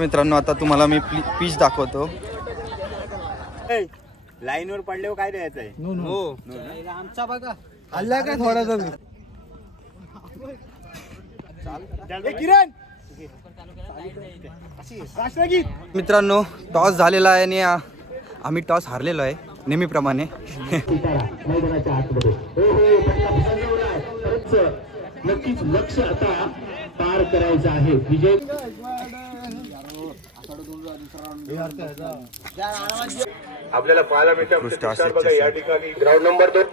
मित्रांनो आता तुम्हाला मी पीच दाखवतो. लाईन वर पडल्यावर काय द्यायचं आहे? नो आमचा बघा हल्ला काय थोडासा किरण मित्रांनो टॉस झालेला आहे आणि आम्ही टॉस हारलेलो आहे नेहमीप्रमाणे. मैदानाच्या आतमध्ये नक्कीच लक्ष आता पार करायचं आहे. विजय आपल्याला पाहायला मिळतं बघा या ठिकाणी ग्राउंड नंबर 2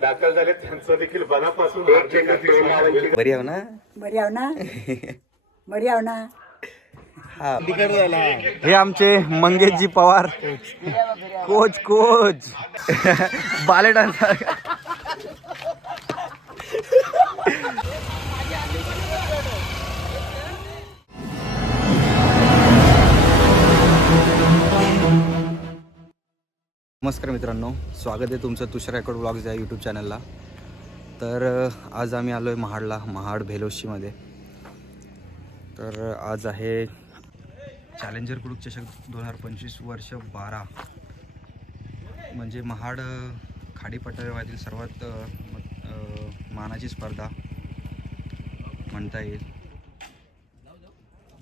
दाखल झाले त्यांचं देखील मनापासून बरी आहे ना. बरी आव ना बरी आव ना. हे आमचे मंगेशजी पवार कोच बाले डान्सर. नमस्कार मित्रांनो, स्वागत आहे तुमचं तुषार रेकॉर्ड व्लॉग्स या यूट्यूब चॅनलला. तर आज आम्ही आलो आहे महाड भेलोशीमध्ये. तर आज आहे चॅलेंजर कुडूक चषक 2025 वर्ष 12. म्हणजे महाड खाडी पठारावरील सर्वात मानाची स्पर्धा म्हणता येईल.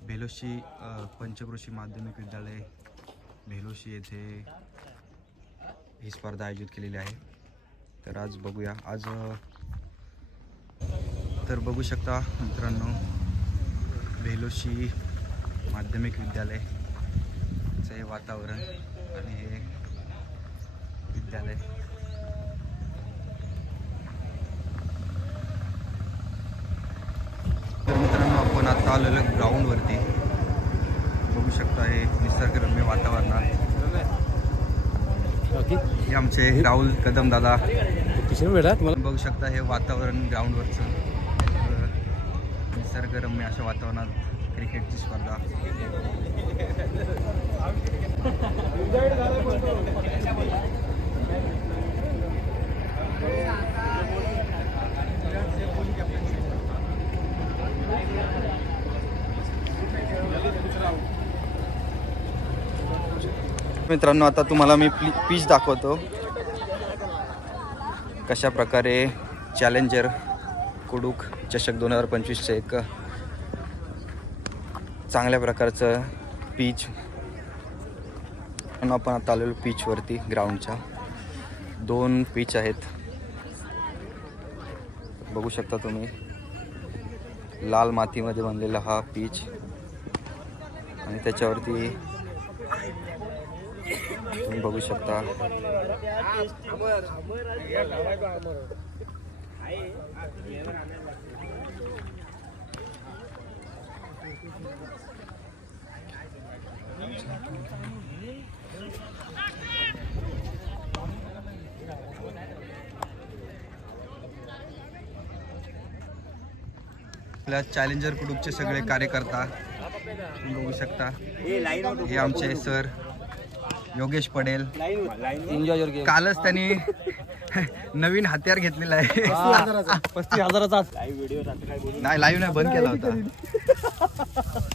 भेलोशी पंचक्रोशी माध्यमिक विद्यालय भेलोशी येथे ही स्पर्धा आयोजित केलेली आहे. तर आज बघूया. तर बघू शकता मित्रांनो, भेलोशी माध्यमिक विद्यालयचं हे वातावरण आणि हे विद्यालय. तर मित्रांनो आपण आता आलेलो ग्राउंडवरती. बघू शकता हे निसर्गरम्य वातावरणात हे आमचे राहुल कदम दादा बघू शकता. हे वातावरण ग्राउंडवरचं निसर्गरम्य अशा वातावरणात क्रिकेटची स्पर्धा. मित्रांनो आता तुम्हाला मी पीच दाखवतो कशा प्रकारे चॅलेंजर कुडूक चषक 2025चं एक चांगल्या प्रकारचं पीच. आपण आता आलेलो पीचवरती. ग्राउंडच्या 2 पीच आहेत बघू शकता तुम्ही. लाल मातीमध्ये बनलेला हा पीच आणि त्याच्यावरती तुम्ही बघू शकता आपल्या चॅलेंजर कुडूकचे सगळे कार्यकर्ता तुम्ही बघू शकता. हे आमचे सर योगेश पडेल. कालच त्यांनी नवीन हत्यार घेतलेला आहे. 35,000चा नाही, लाईव्ह नाही, बंद केला होता.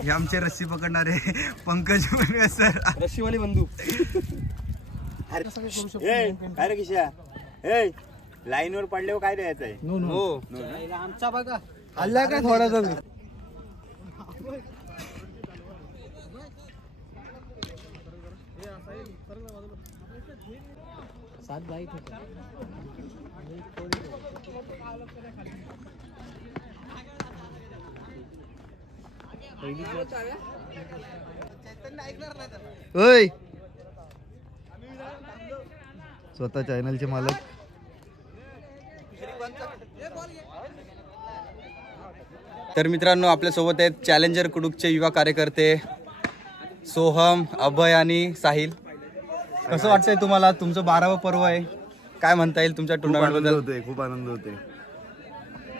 हे आमचे रस्सी पकडणारे पंकज सर. रशीवाली बंदूक. काय रे किशा? लाईन वर पडल्यावर काय द्यायचं आहे? नो आमचा बघा हल्ला काय थोडासा ओय स्वतः चॅनलचे मालक. तर मित्रांनो आपल्यासोबत आहेत चॅलेंजर कुडूकचे युवा कार्यकर्ते सोहम, अभय आणि साहिल. कसं वाटतंय तुम्हाला? तुमचं 12वं पर्व आहे, काय म्हणता येईल तुमच्या टुर्नामेंट बद्दल? खूप आनंद होते.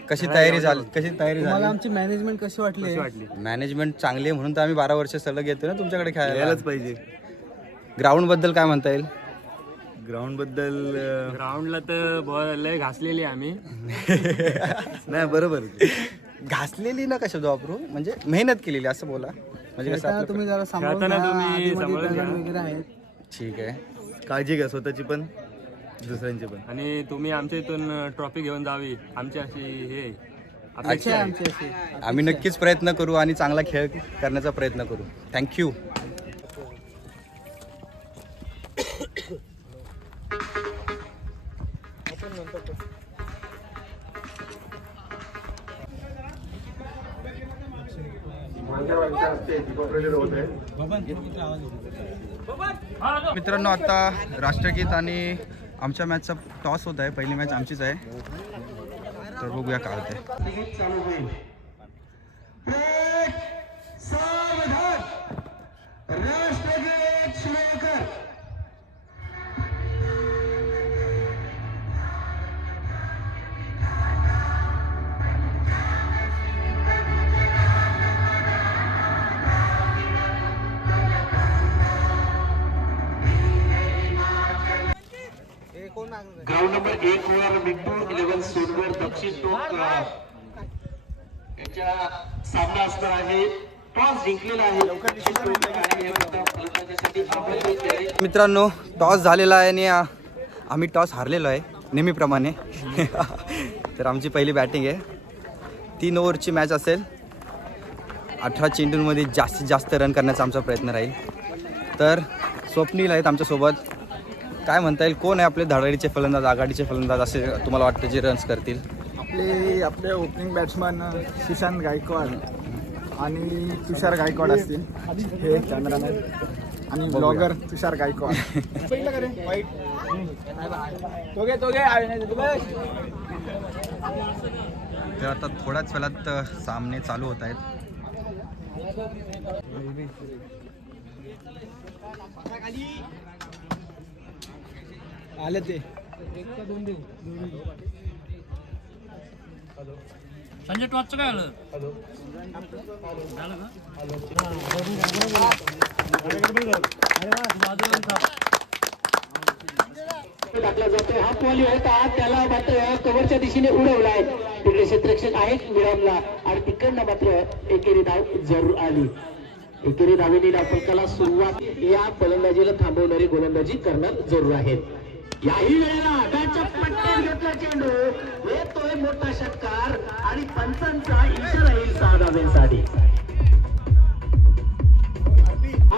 कशी तयारी झाली? आमची मॅनेजमेंट कशी वाटली? मॅनेजमेंट चांगली आहे म्हणून तर आम्ही 12 वर्ष सलग येतो ना तुमच्याकडे खेळायला. यायलाच पाहिजे. ग्राउंड बद्दल काय म्हणता येईल? ग्राउंड बद्दल ग्राउंडला तर लय घासलेली आम्ही. नाही बरोबर घासलेली ना कशा वापरू, म्हणजे मेहनत केलेली असं बोला. म्हणजे कसं आपलं- तुम्ही जरा सांभाळून खेळताना घ्या, तुम्ही आधीमध्ये सांभाळून दगड घ्या. वगैरे आहेत. ठीक आहे, काळजी घ्या स्वतःची पण दुसऱ्यांची पण. आणि तुम्ही आमच्या इथून ट्रॉफी घेऊन जावी आमची अशी हे अपेक्षा अच्छा. आहे. आमची अशी आम्ही नक्कीच प्रयत्न करू आणि चांगला खेळ करण्याचा प्रयत्न करू. थँक्यू. मित्रांनो, आता राष्ट्रगीत आणि आमच्या मॅचचा टॉस होत आहे. पहिली मॅच आमचीच आहे, तर बघूया काय होते. चालू होईल राष्ट्रगीत श्रीलंकर. ग्राउंड नंबर 1 वर बिट्टू 11 सोनवर दक्षिण टोक यांच्या सामना असणार आहे. टॉस जिंकलेला आहे. दक्षिण टोक कार्यक्रमात फलंदाजीसाठी आमंत्रित केले. मित्रांनो, टॉस झालेला आहे आणि आम्ही टॉस हारलेलो आहे नेहमीप्रमाणे. तर आमची पहिली बॅटिंग आहे. 3 ओव्हरची मॅच असेल. 18 चेंडूंमध्ये जास्तीत जास्त रन करण्याचा आमचा प्रयत्न राहील. तर स्वप्नील आहेत आमच्यासोबत. काय म्हणता येईल, कोण आहे आपले धडाडीचे फलंदाज, आघाडीचे फलंदाज असे तुम्हाला वाटतं जे रन्स करतील? आपले ओपनिंग बॅट्समन सुशांत गायकवाड आणि तुषार गायकवाड असतील. हे कॅमेरामॅन आणि ब्लॉगर तुषार गायकवाड. तर आता थोड्याच वेळात सामने चालू होत आहेत. आले ते संजय टॉसचं काय आलं? टाकला जातो. हा बॉल होता, त्याला मात्र कव्हरच्या दिशेने उडवलाय. तिकडे क्षेत्ररक्षक आहेत मिरामला आणि तिकडनं मात्र एकेरी धाव जरूर आली. एकेरी धावेने डावफलकाला सुरुवात. या फलंदाजीला थांबवणारी गोलंदाजी करणार जरूर आहेत. याही वेळेला बॅटच्या पट्ट्यात घेतला चेंडू. येतोय मोठा षटकार आणि पंचांचा इशारा येईल 6 धावांसाठी.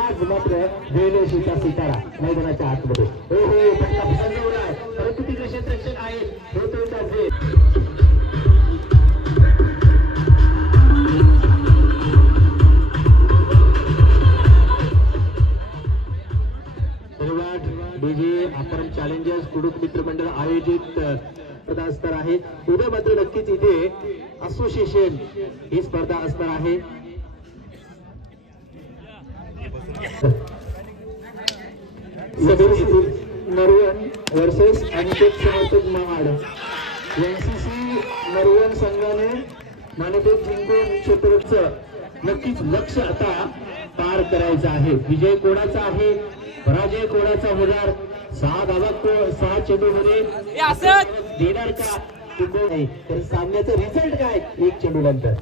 आज मात्र वेलेशीचा सितारा मैदानाच्या आतमध्ये. हो फटका फसवला आहे, परंतु तिकडे क्षेत्ररक्षक आहेत. होतोय त्या डीजे अपरम चॅलेंजर्स कुडूक मित्र मंडळ आयोजित स्पर्धा असणार आहे. उद्या मात्र नक्कीच इथे असोसिएशन ही स्पर्धा असणार आहे. नरवण वर्सेस अनिकेत समर्थक महाड. एनसीसी नरवण संघाने नाणेफेक जिंकून क्षेत्ररक्षण नक्कीच लक्ष आता पार करायचं आहे. विजय कोणाचा आहे, पराजय कोणाचा होणार? 6 धावा 6 चेंडूमध्ये देणार का नाही, तर सामन्याचा रिझल्ट काय 1 चेंडू नंतर.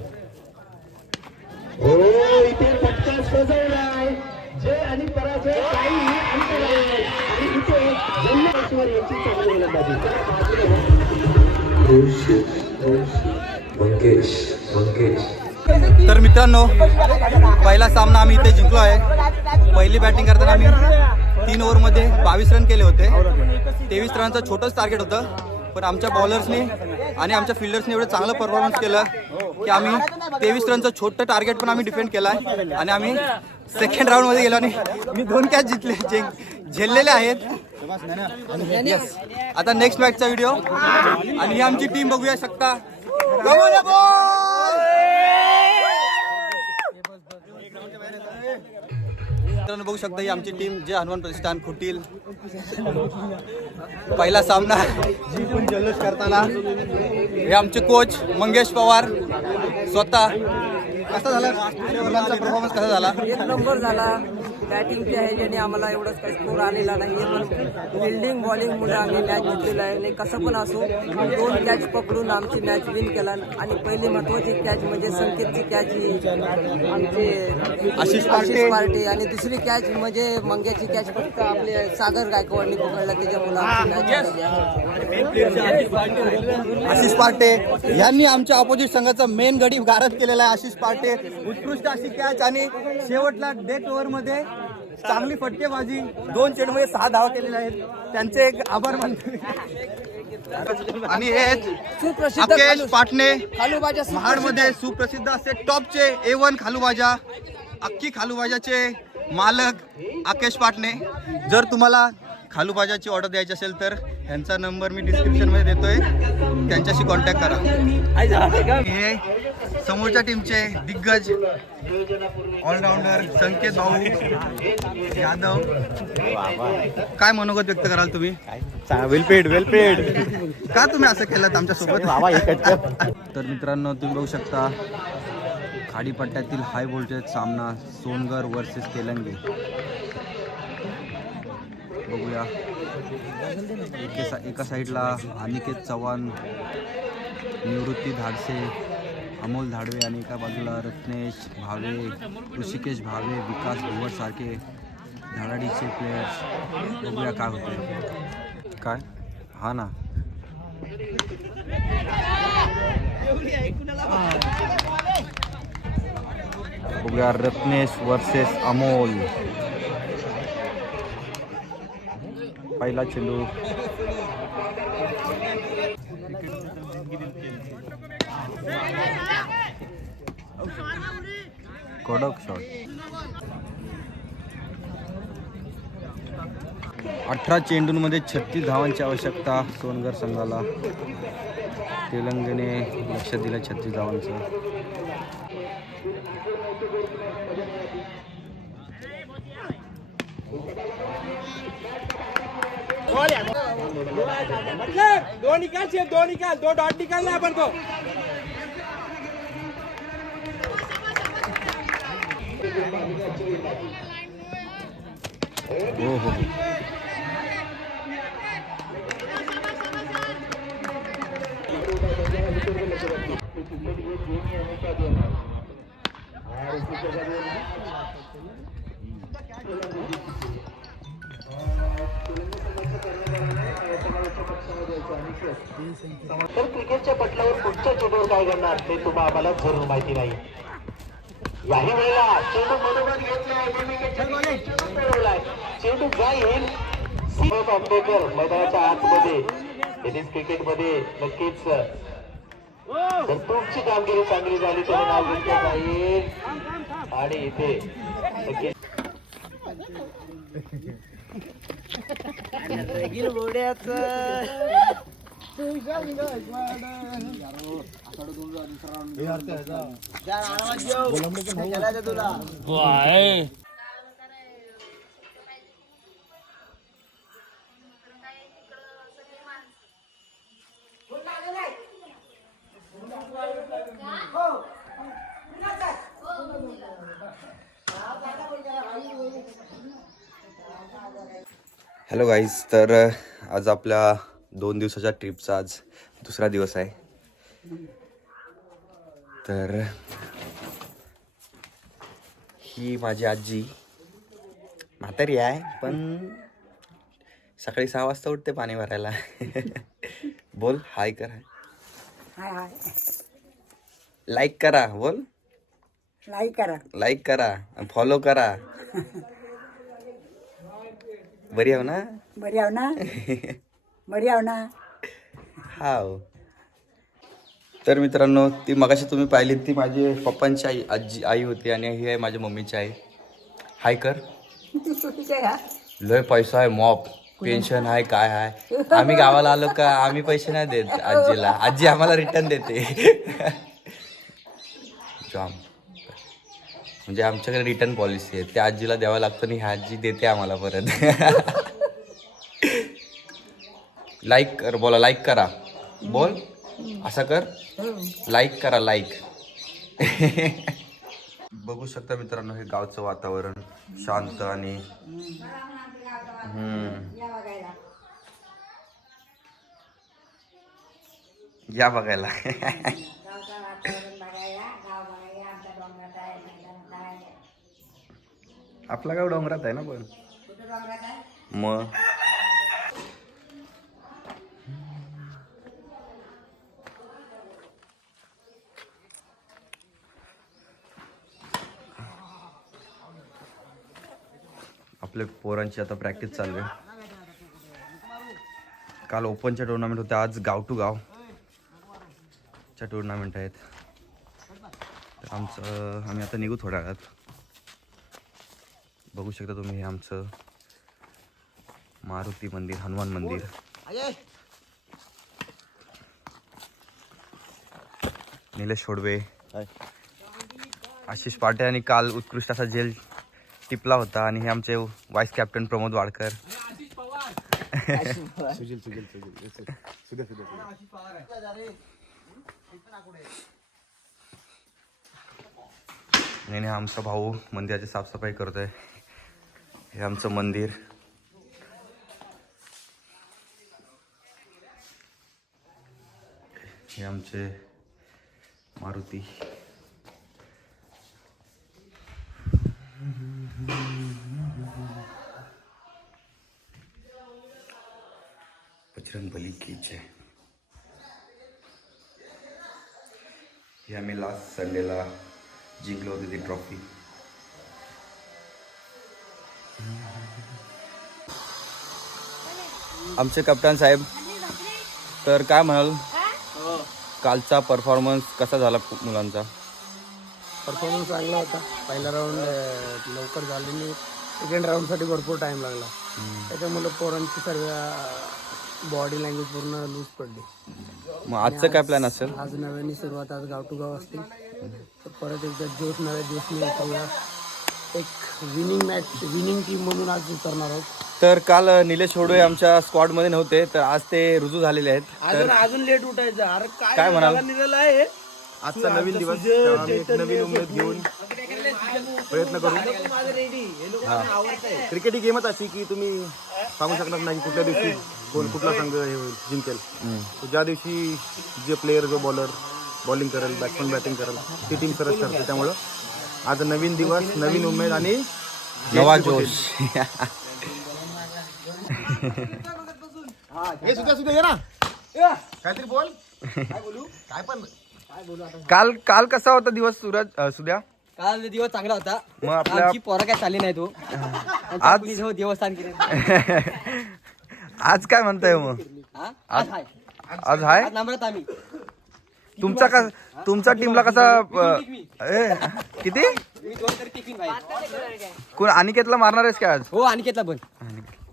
हो, इथे फटका सजवलाय. जय आणि पराजय काही अंतरावर आणि इथे जन्मेश्वर यांची चांगली गोलंदाजी. तर मित्रांनो, पहिला सामना आम्ही इथे जिंकलो आहे. पहिली बॅटिंग करताना आम्ही 3 ओव्हरमध्ये 22 रन केले होते. 23 रनचं छोटंच टार्गेट होतं, पण आमच्या बॉलर्सनी आणि आमच्या फिल्डर्सनी एवढं चांगलं परफॉर्मन्स केलं की आम्ही 23 रनचं छोटं टार्गेट पण आम्ही डिफेंड केला आहे. आणि आम्ही सेकंड राऊंडमध्ये गेलो आणि मी 2 कॅच झेललेले आहेत. येस, आता नेक्स्ट मॅचचा व्हिडिओ आणि ही आमची टीम बघूया शकता. मित्रांनो, बघू शकता ही आमची टीम, जे हनुमान प्रतिष्ठान खुटील. पहिला सामना जिंकून जल्लोष करताना हे आमचे कोच मंगेश पवार स्वतः. कसा झाला परफॉर्मन्स, कसा झाला? 1 नंबर झाला. बॅटिंगच्या ह्याच्याने आम्हाला एवढंच काही स्कोर आलेला नाही पण फिल्डिंग बॉलिंगमुळे आम्ही मॅच जिंकलेलो आहे आणि कसं पण असो 2 कॅच पकडून आमची मॅच विन केला आणि पहिली महत्त्वाची कॅच म्हणजे संकेतची कॅच ही आमचे आशिष पार्टे आणि दुसरी कॅच म्हणजे मंग्याची कॅच फक्त आपले सागर गायकवाडनी पकडला त्याच्यामुळे आशिष पार्टे यांनी आमच्या ऑपोजिट संघाचा मेन गडी गारद केलेला आहे. आशिष पार्टे उत्कृष्ट अशी कॅच आणि शेवटला डेथ ओव्हरमध्ये चांगली फटकेबाजी 2 चेंडूमध्ये 6 धावा केलेल्या आहेत. त्यांचे एक आभार मानतो. आणि हे सुप्रसिद्ध अकेश पाटणे खालूबाजा महाडमध्ये सुप्रसिद्ध असे टॉपचे A1 खालूबाजा अख्खी खालूबाजाचे मालक अकेश पाटणे. जर तुम्हाला खालूबाजाची ऑर्डर द्यायची असेल तर ह्यांचा नंबर मी डिस्क्रिप्शनमध्ये देतोय, त्यांच्याशी कॉन्टॅक्ट करा. हे समोरच्या टीमचे दिग्गज ऑलराऊंडर संकेत भाऊ यादव. काय मनोगत व्यक्त कराल तुम्ही? वेल पेड का तुम्ही असं केलं आमच्यासोबत? तर मित्रांनो तुम्ही बघू शकता खाडीपट्ट्यातील हाय व्होल्टेज सामना सोनगर वर्सेस तेलंगे. बघूया एका साईडला अनिकेत चव्हाण, निवृत्ती धाडसे, अमोल धाडवे आणि एका बाजूला रत्नेश भावे, ऋषिकेश भावे, विकास भुवर सारखे धडाडीचे प्लेयर्स. बघूया काय होते. काय हा ना बघूया रत्नेश वर्सेस अमोल. पहिला चेंडू कडक शॉट. 18 चेंडूंमध्ये 36 धावांची आवश्यकता सोनगर संघाला. तेलंगणे लक्ष दिलं 36 धावांचं. दो डॉट निकालना अपन को. हो हो तर क्रिकेटच्या पटलावर पुढच्या चेंडूवर काय घडणार ते तुम्हाला आम्हाला जरूर माहिती नाही. याही वेळेला चेंडू बरोबर घेतलाय, चेंडू जाईल आंबेडकर मैदानाच्या आतमध्ये. टेनिस क्रिकेटमध्ये नक्कीच जर तुमची कामगिरी चांगली झाली तर नाव घेतलं जाईल आणि इथे नक्कीच हॅलो गाईज. तर आज आपल्या 2 दिवसाच्या ट्रिपचा आज दुसरा दिवस आहे. तर ही माझी आजी म्हातारी आहे पण सकाळी 6 वाजता उठते पाणी भरायला. बोल हाय कर. हाय हाय. लाईक करा. बोल लाईक करा फॉलो करा. बरी आहो ना? बरी आहो ना? बरी आहो ना? हाव. तर मित्रांनो ती मगाशी तुम्ही पाहिली ती माझी पप्पांची आई होती आणि ही आहे माझ्या मम्मीची आई. हाय कर. लय पैसा आहे, मॉप पेन्शन आहे, काय आहे. आम्ही गावाला आलो का आम्ही पैसे नाही देत आजीला, आजी आम्हाला रिटर्न देते. जॉब म्हणजे आमच्याकडे रिटर्न पॉलिसी आहे, त्या आजीला द्यावं लागतं आणि ह्या आजी देते आम्हाला परत. लाईक कर. बोला लाईक करा. बोल असं कर. लाईक करा. लाईक. बघू शकता मित्रांनो, हे गावचं वातावरण शांत आणि या बघायला. आपला गाव डोंगरात आहे ना पण मग. आपल्या पोरांची आता प्रॅक्टिस चालू आहे. काल ओपनच्या टुर्नामेंट होत्या, आज गाव टू गाव च्या टुर्नामेंट आहेत. तर आम्ही आता निघू थोड्या वेळात. बघू शकता तुम्ही, हे आमचं मारुती मंदिर, हनुमान मंदिर. निलेश छोडवे, आशिष पाटे आणि काल उत्कृष्ट असा झेल टिपला होता. आणि हे आमचे व्हाईस कॅप्टन प्रमोद वाडकर. आणि हा आमचा भाऊ मंदिराची साफसफाई करतोय. हे आमचं मंदिर. हे आमचे मारुती. बजरंग बली की जय. हे आम्ही लास्ट संडेला जिंकलो होती ती ट्रॉफी. आमचे कप्तान साहेब, तर काय म्हणाल कालचा परफॉर्मन्स कसा झाला मुलांचा? परफॉर्मन्स चांगला होता. पहिला राऊंड लवकर झालेली, सेकंड राऊंडसाठी भरपूर टाईम लागला. त्याच्यामुळे पोरांची सर्व बॉडी लँग्वेज पूर्ण लूज पडली. मग आजचं काय प्लॅन असेल? आज नव्याने सुरुवात, आज गाव टू गाव असतील. तर परत एकदा नव्या जोशने उतरूया. एक विनिंग टीम म्हणून आज उतरणार आहोत. तर काल निलेश छोडवे आमच्या स्क्वॉड मध्ये नव्हते, तर आज ते रुजू झालेले आहेत. अजून लेट उठायचं. अरे काय म्हणाल? आहे आजचा नवीन दिवस, आम्ही एक नवीन उमेद घेऊन प्रयत्न करू. क्रिकेट ही गेमच अशी की तुम्ही सांगू शकणार नाही कुठल्या दिवशी कुठला संघ हे होईल, जिंकेल. ज्या दिवशी जे प्लेयर, जो बॉलर बॉलिंग करेल, बॅट्समन बॅटिंग करेल, ती टीम सरस ठरते. त्यामुळं आज नवीन दिवस, नवीन उमेद आणि नवा जोश. हे सुद्धा ये ना, काहीतरी बोल. काय बोलू, काय पण काल कसा होता दिवस सुद्या? काल दिवस चांगला होता. मग आपल्या आमची पोरं काय चालली नाही. तो आज देवस्थान केले. आज काय म्हणताय मग? आज हाय, आज हाय आज नम्रात आम्ही. तुमचा टीमला कसा किती मी 2 तरी टिफिन भाई. कोण अनिकेतला मारणार आहेस का आज? हो, अनिकेतला पण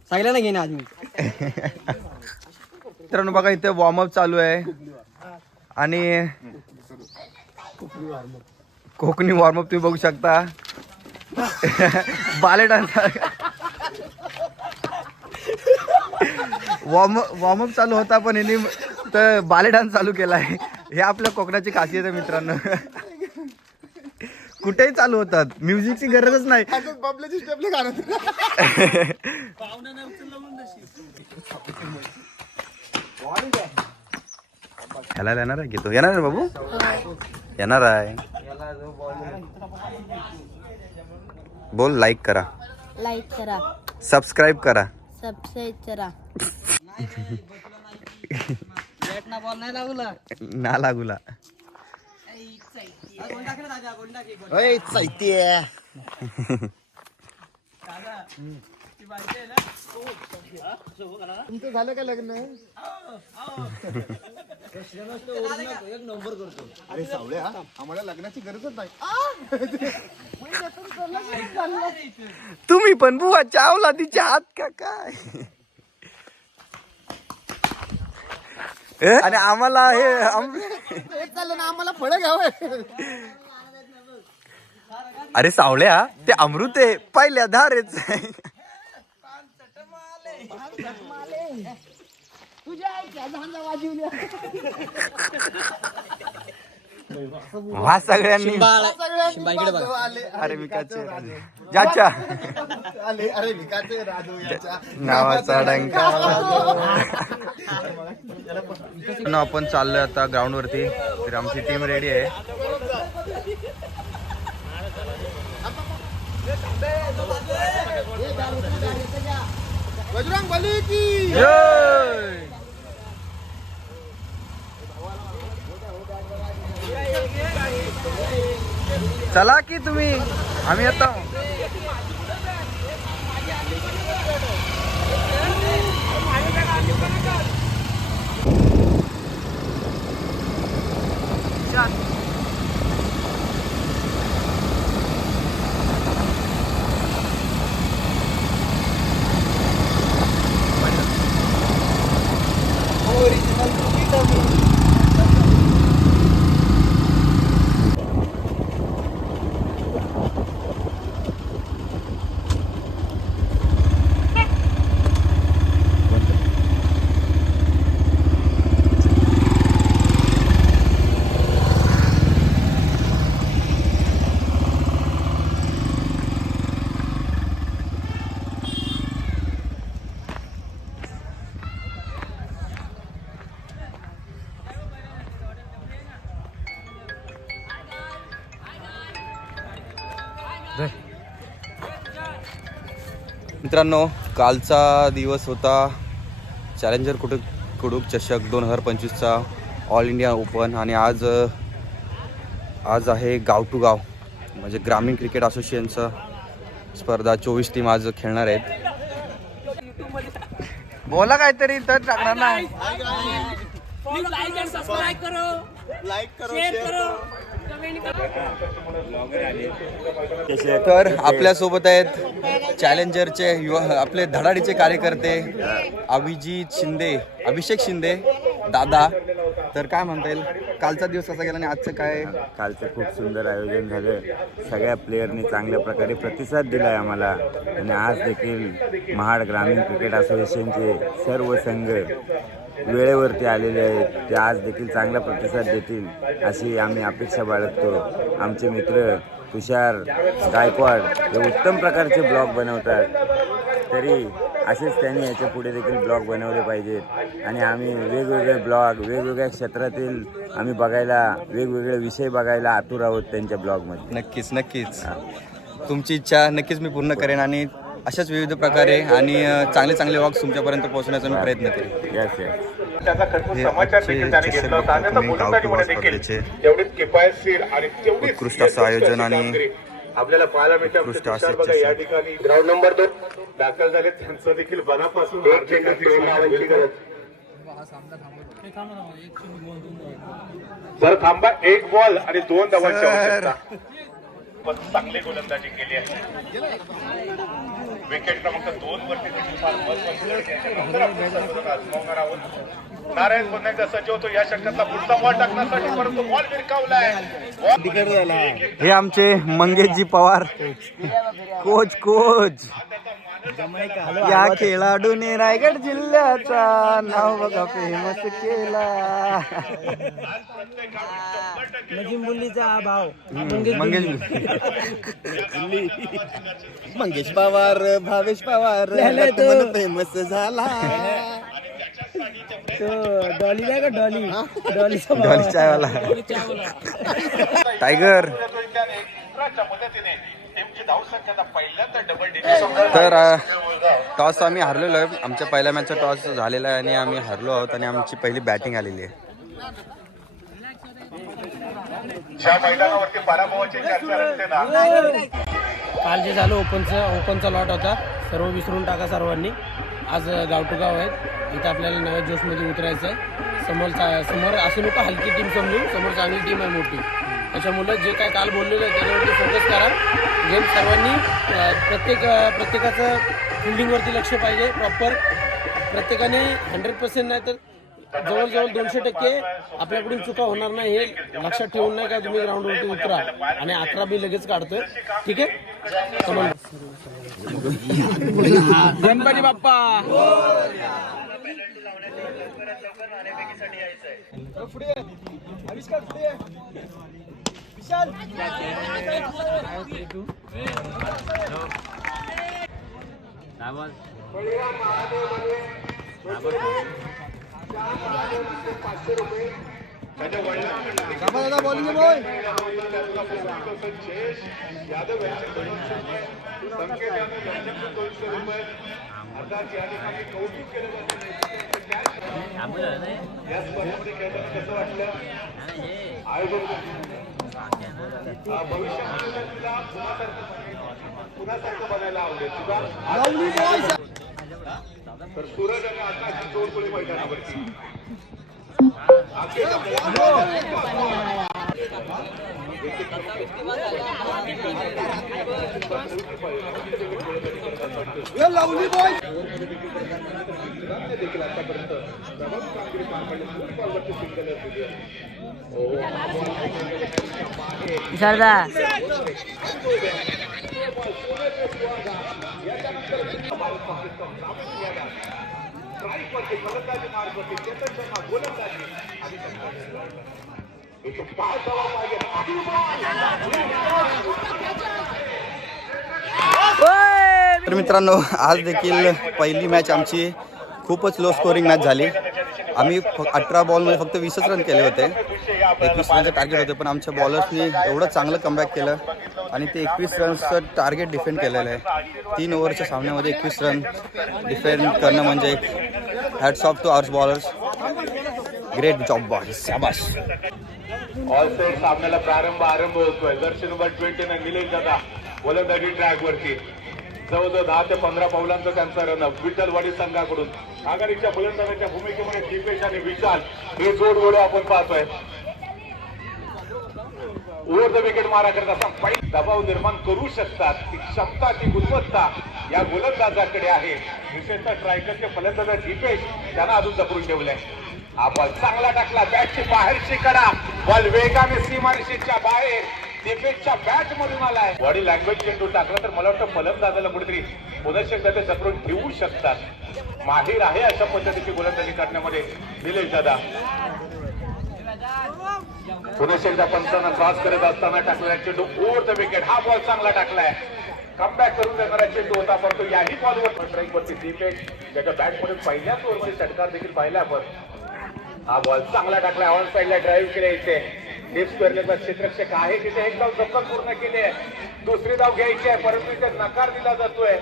सगळ्यांना घेणे आज मी. मित्रांनो बघा, इथे वॉर्मअप चालू आहे आणि कोकणी वॉर्मअप तुम्ही बघू शकता. बाले डान्स वॉर्मअप चालू होता, पण यांनी तर बाले डान्स चालू केलाय. हे आपल्या कोकणाची खासियत आहे मित्रांनो. कुठेही चालू होतात, म्युझिकची गरजच नाही. बबल्याची स्टेपले गाणं. खेळायला येणार आहे की तो? येणार आहे बाबू? येणार आहे. बोल, लाईक करा, लाईक करा, सबस्क्राईब करा. सबस्क्राईब करा. बॉल नाही लागला ना लागूला. तुमचं झालं का लग्न? अरे सावळ्या, आम्हाला लग्नाची गरजच नाही. तुम्ही पण बुवा चावला तिच्या हात का काय? आणि आम्हाला हे चाललं ना, आम्हाला फळं घ्यावं. अरे सावळ्या, ते अमृत आहे, पहिल्या धारेच. वा सगळ्यांनी अरे विकाचे ज्याच्या नावाचा डंका आपण चाललोय आता ग्राउंड वरती. तर आमची टीम रेडी आहे. बजरंगबली की चला की तुम्ही, आम्ही येतो. मित्रांनो, कालचा दिवस होता चॅलेंजर कुडूक चषक 2025चा ऑल इंडिया ओपन. आणि आज आहे गाव टू गाव म्हणजे ग्रामीण क्रिकेट असोसिएशनचा स्पर्धा. 24 टीम आज खेळणार आहेत. बोला काहीतरी तर टाकणार नाही. तर आपल्यासोबत आहेत चॅलेंजरचे आपले धडाडीचे कार्यकर्ते अभिषेक शिंदे दादा. तर काय म्हणता येईल, कालचा दिवस कसा गेला आणि आजचं काय? कालचं खूप सुंदर आयोजन झालं. सगळ्या प्लेयरनी चांगल्या प्रकारे प्रतिसाद दिला आहे आम्हाला. आणि आज देखील महाड ग्रामीण क्रिकेट असोसिएशनचे सर्व संघ वेळेवरती आलेले आहेत. ते आज देखील चांगला प्रतिसाद देतील अशी आम्ही अपेक्षा बाळगतो. आमचे मित्र तुषार गायकवाड हे उत्तम प्रकारचे ब्लॉग बनवतात. तरी असेच त्यांनी याच्या पुढे देखील ब्लॉग बनवले पाहिजेत. आणि आम्ही वेगवेगळे ब्लॉग वेगवेगळ्या क्षेत्रातील आम्ही बघायला, वेगवेगळे विषय बघायला आतुर आहोत त्यांच्या ब्लॉगमध्ये. नक्कीच तुमची इच्छा नक्कीच मी पूर्ण करेन. आणि अशाच विविध प्रकारे आणि चांगले व्लॉग्स तुमच्यापर्यंत पोहोचण्याचा मी प्रयत्न करेन. यस त्याचा खरपूर समाचार देखील त्याने घेतला होता. आणि आता गोलंदाजीमध्ये देखील तेवढीच किफायतशीर आणि तेवढीच उत्कृष्ट असं आयोजन आणि आपल्याला पाहायला मिळते. आमचे तुषार बघा या ठिकाणी ग्राउंड नंबर 2 दाखल झाले. त्यांचं देखील मनापासून जर थांबा 1 बॉल आणि 2 धावांची आवश्यकता. पण चांगली गोलंदाजी केली आहे. विकेट क्रमांक 2 वरती फार महत्त्वाचं आहोत. नारायण पुन्हा एकदा सज्ज होतो या षटकातला पुढचा बॉल टाकण्यासाठी, परंतु बॉल विरकावलाय. हे आमचे मंगेशजी पवार कोच या खेळाडूने रायगड जिल्ह्याचा नाव बघा फेमस केला. भाव मंगेश पवार भावेश पवार फेमस झाला. डॉली नाही का डॉली चायवाला टायगर. तर टॉस आम्ही हरलेलो आहे. आमच्या पहिल्या मॅचचा टॉस झालेला आहे आणि आम्ही हरलो आहोत. आणि आमची पहिली बॅटिंग आलेली आहे. ज्या मैदानावरती पराभवाची चर्चा रंगते ना. काल जे झालं ओपनचा लॉट होता, सर्व विसरून टाका सर्वांनी. आज गाव टू गाव आहेत. इथं आपल्याला नव्या जोशमध्ये उतरायचं आहे. समोर असं नको हलकी टीम समजून, समोर चांगली टीम आहे मोठी. त्याच्यामुळं जे काय काल बोललेलं आहे त्याच्यावरती फोकस करा. गेम सर्वांनी प्रत्येकाचं फिल्डिंगवरती लक्ष पाहिजे प्रॉपर. प्रत्येकाने 100% नाही तर जवळजवळ 200% आपल्याकडून चुका होणार नाही हे लक्षात ठेवून नाही का तुम्ही ग्राउंडवरती उतरा. आणि 11 बी लगेच काढतोय. ठीक आहे. गणपती बाप्पा. त्याच्या वडिलांकडे जयेश यादव यांचे 200 रुपये, संकेत यादव यांच्याकडे 200 रुपये. अर्थात या ठिकाणी कौतुक केलं जातं. या स्पर्धेमध्ये खेळताना कसं वाटलं? आयोजन भविष्यामध्ये जर तुला पुण्यासारखं बनायला आवडेल तुझा तर सूरज आणि आकाशची तोडगोळी मैदानावरती देखील आतापर्यंत प्रभावी कामगिरी पार पाडली. बॉलवरती सिंगल दिली आहे. फलंदाजी मार्गवरती चेतन शर्मा गोलंदाजी आणि पाच धावा पाहिजे. तर मित्रांनो, आज देखील पहिली मॅच आमची खूपच लो स्कोरिंग मॅच झाली. आम्ही 18 बॉलमध्ये फक्त 20च रन केले होते. 21 रनचं टार्गेट होते, पण आमच्या बॉलर्सनी एवढं चांगलं कमबॅक केलं आणि ते 21 रन्सचं टार्गेट डिफेंड केलेलं आहे. 3 ओव्हरच्या सामन्यामध्ये 21 रन डिफेंड करणं म्हणजे एक hats off two hours bowlers. Great job boys, शाबाश. ऑल सेट सामन्याला आरंभ होतोय. जर्सी नंबर 29 निलेश दादा गोलंदाजी ट्रॅकवरती जवळजवळ 10 ते 15 पावलांचा त्यांचा रनअप विठ्ठलवाडी संघाकडून. आघाडीच्या गोलंदाजाच्या भूमिकेमध्ये दीपेश आणि विशाल हे जोडगोळे आपण पाहतोय. ओव्हर द विकेट मारा करत असा फाईट दबाव निर्माण करू शकतात. ती क्षमता, ती गुणवत्ता या गोलंदाजाकडे आहे. विशेषतः स्ट्रायकरचे फलंदाज दीपेश त्यांना अजून जपडून ठेवलंय. हा बॉल चांगला टाकला. बॅटची बाहेरची कडा, बॉल वेगाने सीमारेषेच्या बाहेर दीपेशच्या बॅट मधून आलाय. बॉडी लँग्वेज चेंडू टाकला तर मला वाटतं फलंदाजाला कुठेतरी पुनश्च एकदा ते जपडून ठेवू शकतात. माहीर आहे अशा पद्धतीची गोलंदाजी करण्यामध्ये निलेश दादा. पुनश्च एकदा पंचांना क्रॉस करत असताना टाकलेला चेंडू ओव्हर द विकेट. हा बॉल चांगला टाकलाय. कमबॅक करून देणारा चेंडू होता, परंतु याही बॉलवर स्ट्राईकवरती दीपेश त्याच्या बॅटमधून पहिल्याच ओव्हरमध्ये षटकार देखील पाहिला आपण. हा बॉल चांगला टाकलाय. ऑन साईडला ड्राईव्ह केले इथे. डिप स्क्वेअरचा क्षेत्ररक्षक आहे तिथे एक धाव जप्त पूर्ण केली आहे. दुसरी धाव घ्यायची आहे, परंतु इथे नकार दिला जातोय.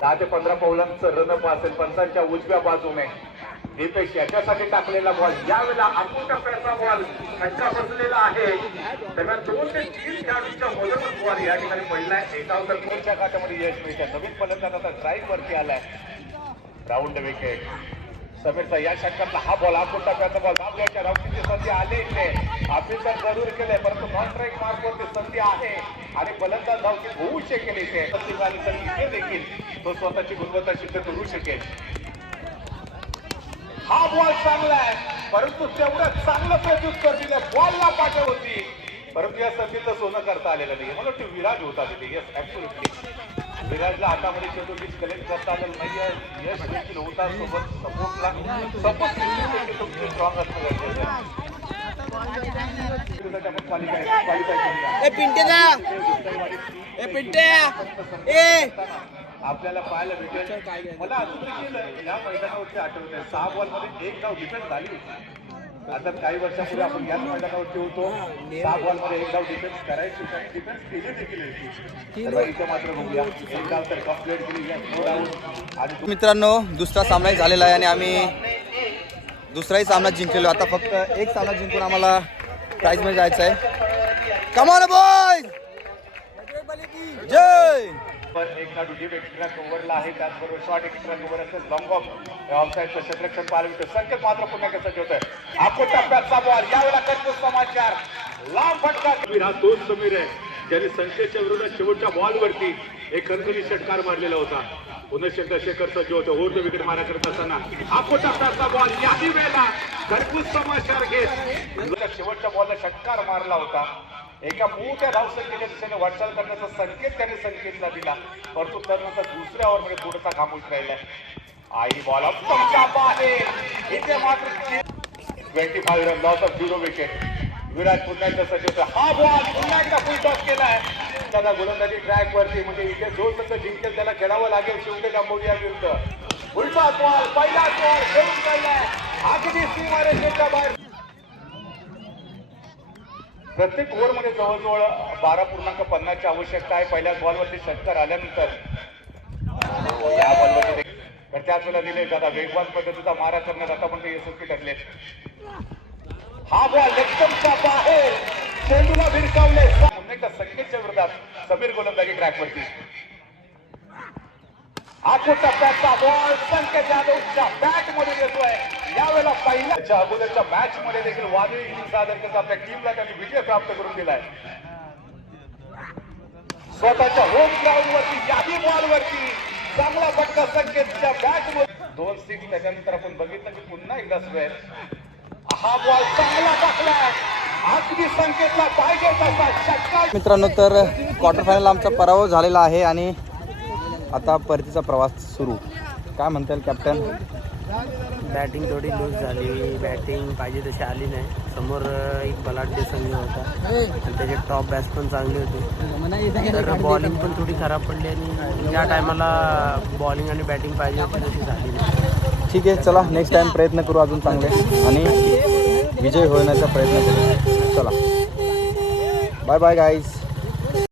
10 ते 15 पावलांचं रनअप असेल पंचांच्या उजव्या बाजूने. दीपेश याच्यासाठी टाकलेला बॉल यावेळेला टप्प्याचा बॉल त्यांचा बसलेला आहे. दरम्यान 2 ते 3 खेळाडूंच्या मधून बॉल या ठिकाणी पहिला. एक धाव तर कोणच्या खात्यामध्ये यश मिळते. नवीन फलंदाज आता स्ट्राईक वरती आलाय. Round wicket. समीरचा या षटकातला हा बॉल टप्प्याचा बॉल धावल्याच्या धावतीची संधी आले इथे. ऑफिसर जरूर केले, परंतु नॉन स्ट्राईक मार्कवरती संधी आहे आणि फलंदाज धावती होऊ शकेल इथे. तर इथे देखील तो स्वतःची गुणवत्ता सिद्ध करू शकेल. हा बॉल चांगला आहे, परंतु तेवढं चांगलं प्रत्युत्तर दिलं. बॉलला पाठव होती, परंतु या संधीचं सोनं करता आलेलं नाही. मला वाटतं विराज होता तिथे. येस, ऍब्सोल्युटली विराजला हातामध्ये चेंडू कलेक्ट करता आलेलं नाहीये. यश देखील होता सोबत सपोर्टला. सपोर्ट तुमची स्ट्रॉंग असणं गरजेचं आहे. आपल्याला पाहायला भेटेल. मला अजून देखील या मैदानावरती आठवत आहे 6 बॉलमध्ये 1 धाव डिफेन्स झाली होती. आता काही वर्षापूर्वी आपण याच मैदानावरती होतो. 6 बॉलमध्ये 1 धाव डिफेन्स करायची, डिफेन्स केली देखील होती. इथं मात्र बघूया 1 धाव तर कंप्लीट केली. आणि मित्रांनो, दुसरा सामना झालेला आहे आणि आम्ही दुसराही सामना जिंकलेलो. आता फक्त एक सामना जिंकून आम्हाला प्राईजमध्ये जायचं आहे. कम ऑन बॉयज, जय. पण एक खेळाडू डीप एक्स्ट्रा कव्हरला आहे. त्याचबरोबर शॉर्ट एक्स्ट्रा कव्हर असेल. लॉंग ऑफ ऑफसाईडचं क्षेत्ररक्षण पाहायला मिळतं. संकेत मात्र पुन्हा कसं होतंय. आपण टप्प्याचा बॉल यावेळेला करतो समाचार. लांब फटका. हा तोच समीर आहे ज्याने संकेतच्या विरोधात शेवटच्या बॉलवरती एक खणखणी षटकार मारलेला होता. पुनश्च शेखर सज्ज होतं. ओव्हर द विकेट मारा करत असताना आपण टप्प्याचा बॉल याही वेळेला घरपूस समाचार घेत शेवटच्या बॉलला षटकार मारला होता. एका मोठ्या धावसंख्येच्या दिशेने वाटचाल करण्याचा संकेत त्याने संकेतला दिला, परंतु त्यानंतर दुसऱ्या ओव्हरमध्ये पुढचा खामोश राहिलाय. आई बॉल बाहेर इथे मात्र 25 रन लॉस ऑफ 0 विकेट. विराट पुन्हा एकदा सचिव हा बॉल पुन्हा एकदा फुल टॉस केलाय. दादा गोलंदाजी ट्रॅक वरती म्हणजे इथे जो संघ जिंकेल त्याला खेळावं लागेल शिवटे कंबोडिया विरुद्ध. उलटा बॉल पहिला बॉल खेळून काढलाय अगदी सीमारेषेच्या बाहेर. प्रत्येक ओव्हरमध्ये जवळजवळ 12.50 ची आवश्यकता आहे. पहिल्याच बॉलवरती षटकार आल्यानंतर या बॉलवरती तर त्याच वेळेला दिले दादा वेगवान पद्धतीचा मारा करण्यात आतापर्यंत यशस्वी ठरले. हा बॉल एकदमचा बाहेर चेंडूला भिरकावले. पुन्हा एकदा संकेतच्या विरोधात समीर गोलंदाजी ट्रॅकवरती. आखो टप्प्याचा बॉल संकेत यादवच्या बॅट मध्ये येतोय. यावेळेला पहिल्याच्या अगोदरच्या मॅच मध्ये देखील वादळी इनिंग सादर करत आपल्या टीमला त्यांनी विजय प्राप्त करून दिलाय. स्वतःच्या होम ग्राउंड वरती याही बॉल वरती चांगला फटका संकेतच्या बॅट मध्ये 2 6. त्याच्यानंतर आपण बघितलं की पुन्हा एकदा स्क्वेअर. हा बॉल चांगला टाकलाय अगदी संकेतला पाहिजे तसा षटकार. मित्रांनो, तर क्वार्टर फायनल आमचा पराभव झालेला आहे आणि आता परतीचा प्रवास सुरू. काय म्हणता येईल कॅप्टन? बॅटिंग थोडी लूज झाली, बॅटिंग पाहिजे तशी आली नाही. समोर एक बलाढ्य संघ होता आणि त्याचे टॉप बॅट्स पण चांगली होती, तर बॉलिंग पण थोडी खराब पडली आणि ज्या टायमाला बॉलिंग आणि बॅटिंग पाहिजे होती तशी झाली नाही. ठीक आहे, चला नेक्स्ट टाइम प्रयत्न करू अजून चांगले आणि विजय होण्याचा प्रयत्न करू. चला बाय बाय गाईज.